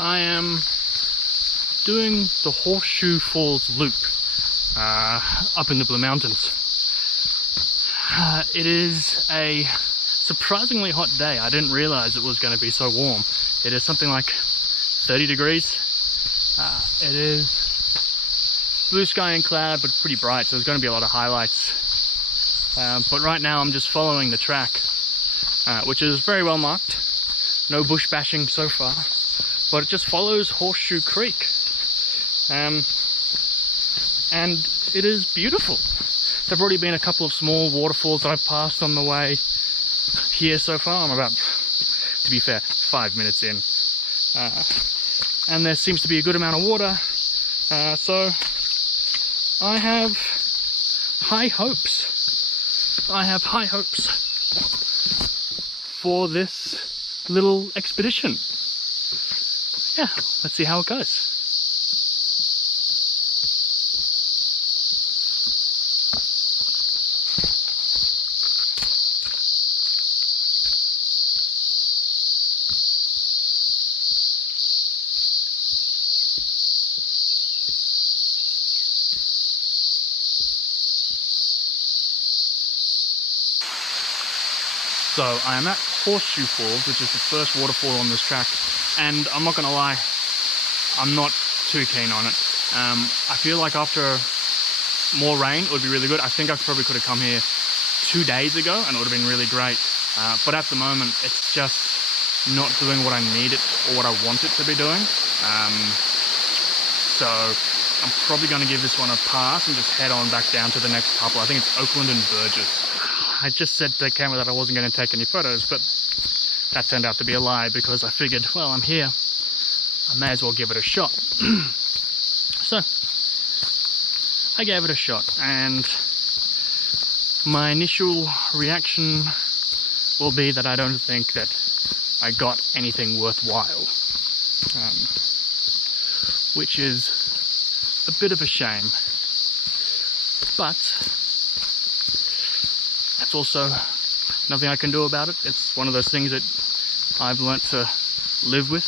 I am doing the Horseshoe Falls loop up in the Blue Mountains. It is a surprisingly hot day. I didn't realize it was going to be so warm. It is something like 30 degrees. It is blue sky and cloud, but pretty bright, so there's going to be a lot of highlights. But right now I'm just following the track, which is very well marked. No bush bashing so far, but it just follows Horseshoe Creek. And it is beautiful. There've already been a couple of small waterfalls that I've passed on the way here so far. I'm about, to be fair, 5 minutes in. And there seems to be a good amount of water. So I have high hopes. I have high hopes for this little expedition. Yeah, let's see how it goes. So I am at Horseshoe Falls, which is the first waterfall on this track, and I'm not gonna lie, I'm not too keen on it. I feel like after more rain it would be really good. I think I probably could have come here 2 days ago and it would have been really great. But at the moment it's just not doing what I need it or what I want it to be doing. So I'm probably gonna give this one a pass and just head on back down to the next couple. I think it's Oakland and Burgess. I just said to the camera that I wasn't going to take any photos, but that turned out to be a lie because I figured, well, I'm here, I may as well give it a shot. So I gave it a shot, and my initial reaction will be that I don't think that I got anything worthwhile, which is a bit of a shame, but that's also nothing I can do about it. It's one of those things that I've learnt to live with.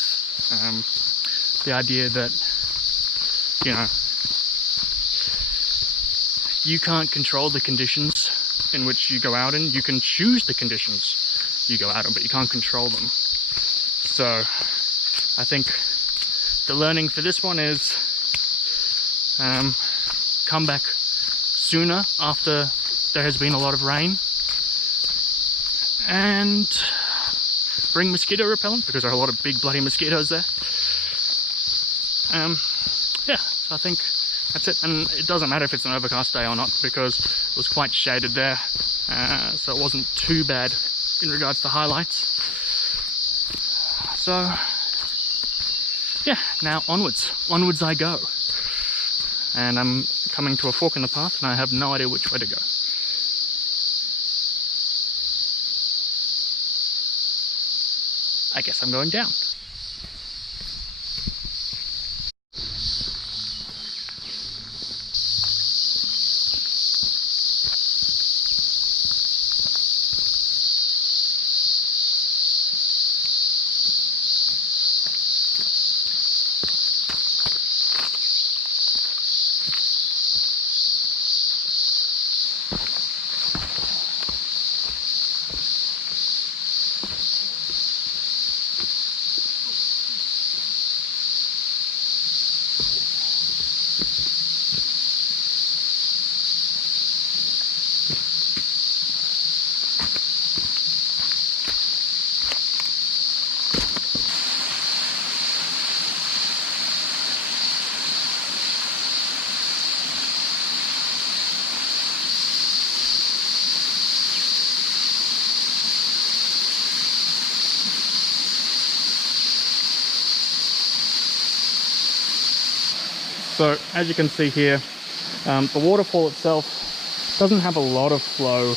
The idea that, you know, you can't control the conditions in which you go out in. You can choose the conditions you go out in, but you can't control them. So I think the learning for this one is come back sooner after there has been a lot of rain, and bring mosquito repellent because there are a lot of big bloody mosquitoes there. Yeah, so I think that's it. And it doesn't matter if it's an overcast day or not because it was quite shaded there, so it wasn't too bad in regards to highlights. So yeah, now onwards I go, and I'm coming to a fork in the path and I have no idea which way to go. I guess I'm going down. So as you can see here, the waterfall itself doesn't have a lot of flow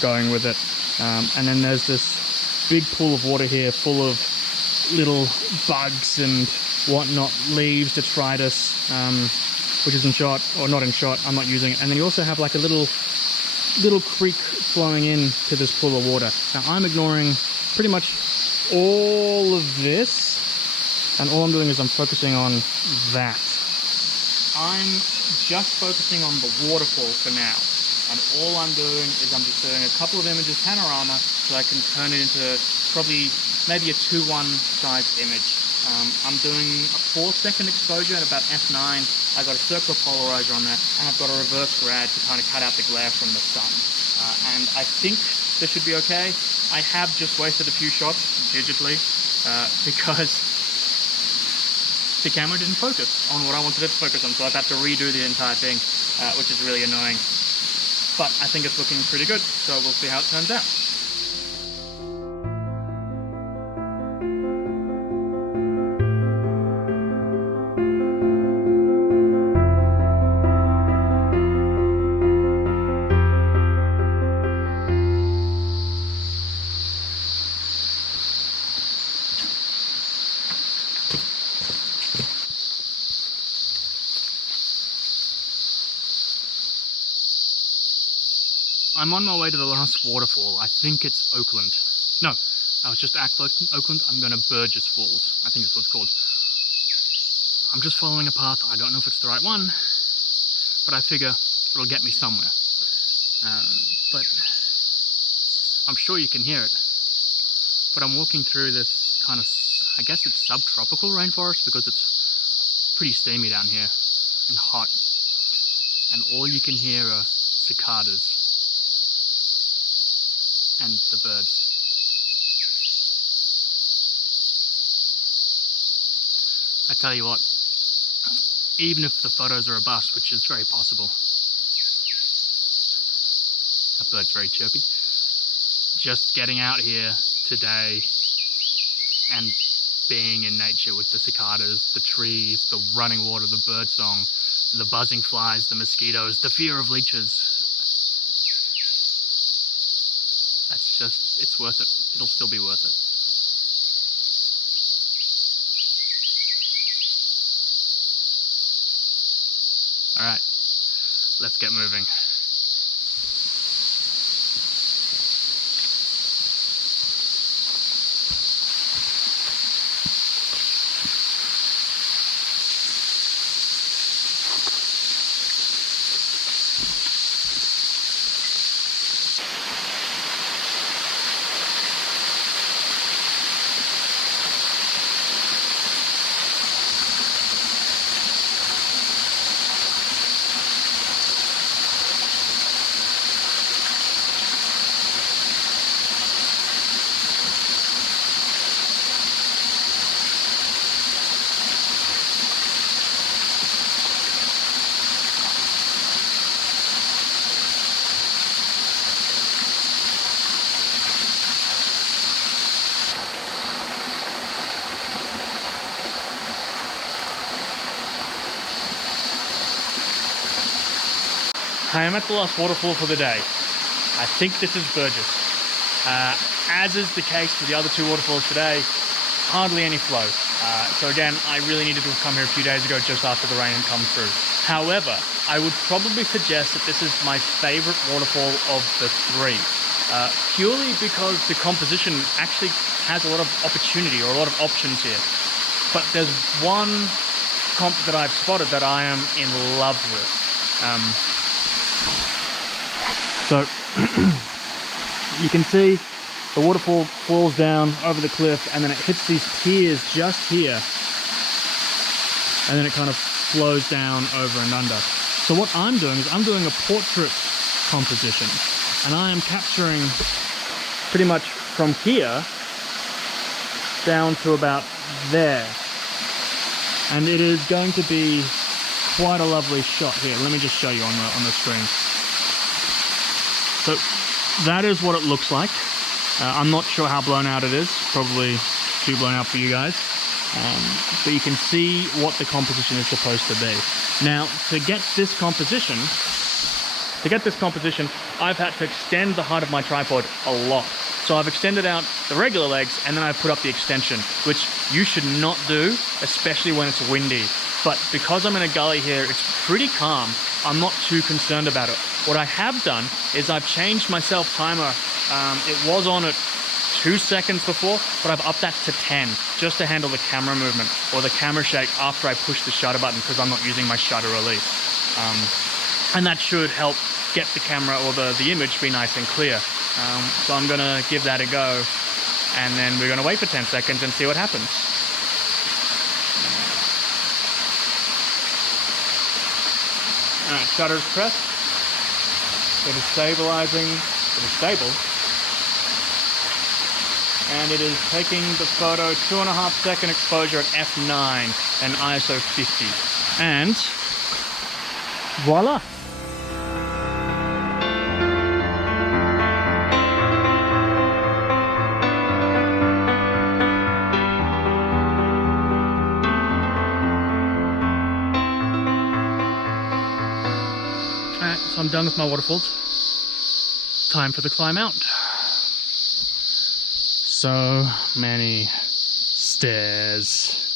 going with it, and then there's this big pool of water here full of little bugs and whatnot, leaves, detritus, which is in shot, or not in shot, I'm not using it. And then you also have like a little creek flowing into this pool of water. Now I'm ignoring pretty much all of this and all I'm doing is I'm focusing on that. I'm just focusing on the waterfall for now, and all I'm doing is I'm just doing a couple of images panorama so I can turn it into probably maybe a 2:1 size image. I'm doing a 4-second exposure at about f9. I've got a circular polarizer on there, and I've got a reverse grad to kind of cut out the glare from the sun. And I think this should be okay. I have just wasted a few shots digitally because the camera didn't focus on what I wanted it to focus on, so I've had to redo the entire thing, which is really annoying. But I think it's looking pretty good, so we'll see how it turns out. I'm on my way to the last waterfall. I think it's Oakland. No, I was just at Oakland. I'm going to Burgess Falls. I think that's what it's called. I'm just following a path. I don't know if it's the right one, but I figure it'll get me somewhere. But I'm sure you can hear it. But I'm walking through this kind of, I guess it's subtropical rainforest because it's pretty steamy down here and hot. And all you can hear are cicadas and the birds. I tell you what, even if the photos are a bust, which is very possible, that bird's very chirpy, just getting out here today and being in nature with the cicadas, the trees, the running water, the bird song, the buzzing flies, the mosquitoes, the fear of leeches, that's just, it's worth it. It'll still be worth it. All right, let's get moving. I am at the last waterfall for the day. I think this is Burgess. As is the case for the other two waterfalls today, hardly any flow. So again, I really needed to have come here a few days ago just after the rain had come through. However, I would probably suggest that this is my favorite waterfall of the three. Purely because the composition actually has a lot of opportunity or a lot of options here. But there's one comp that I've spotted that I am in love with. So you can see the waterfall falls down over the cliff and then it hits these piers just here, and then it kind of flows down over and under. So what I'm doing is I'm doing a portrait composition, and I am capturing pretty much from here down to about there, and it is going to be quite a lovely shot here. Let me just show you on the screen. So that is what it looks like. I'm not sure how blown out it is, probably too blown out for you guys, but you can see what the composition is supposed to be. Now, to get this composition, I've had to extend the height of my tripod a lot. So I've extended out the regular legs and then I've put up the extension, which you should not do, especially when it's windy. But because I'm in a gully here, it's pretty calm. I'm not too concerned about it. What I have done is I've changed my self-timer. It was on at 2 seconds before, but I've upped that to 10 just to handle the camera movement or the camera shake after I push the shutter button, because I'm not using my shutter release. And that should help get the camera or the image be nice and clear. So I'm gonna give that a go, and then we're gonna wait for 10 seconds and see what happens. Alright, shutter's pressed. It is stabilizing, it is stable. And it is taking the photo 2.5 second exposure at f9 and ISO 50. And voila! Alright, so I'm done with my waterfalls. Time for the climb out. So many stairs.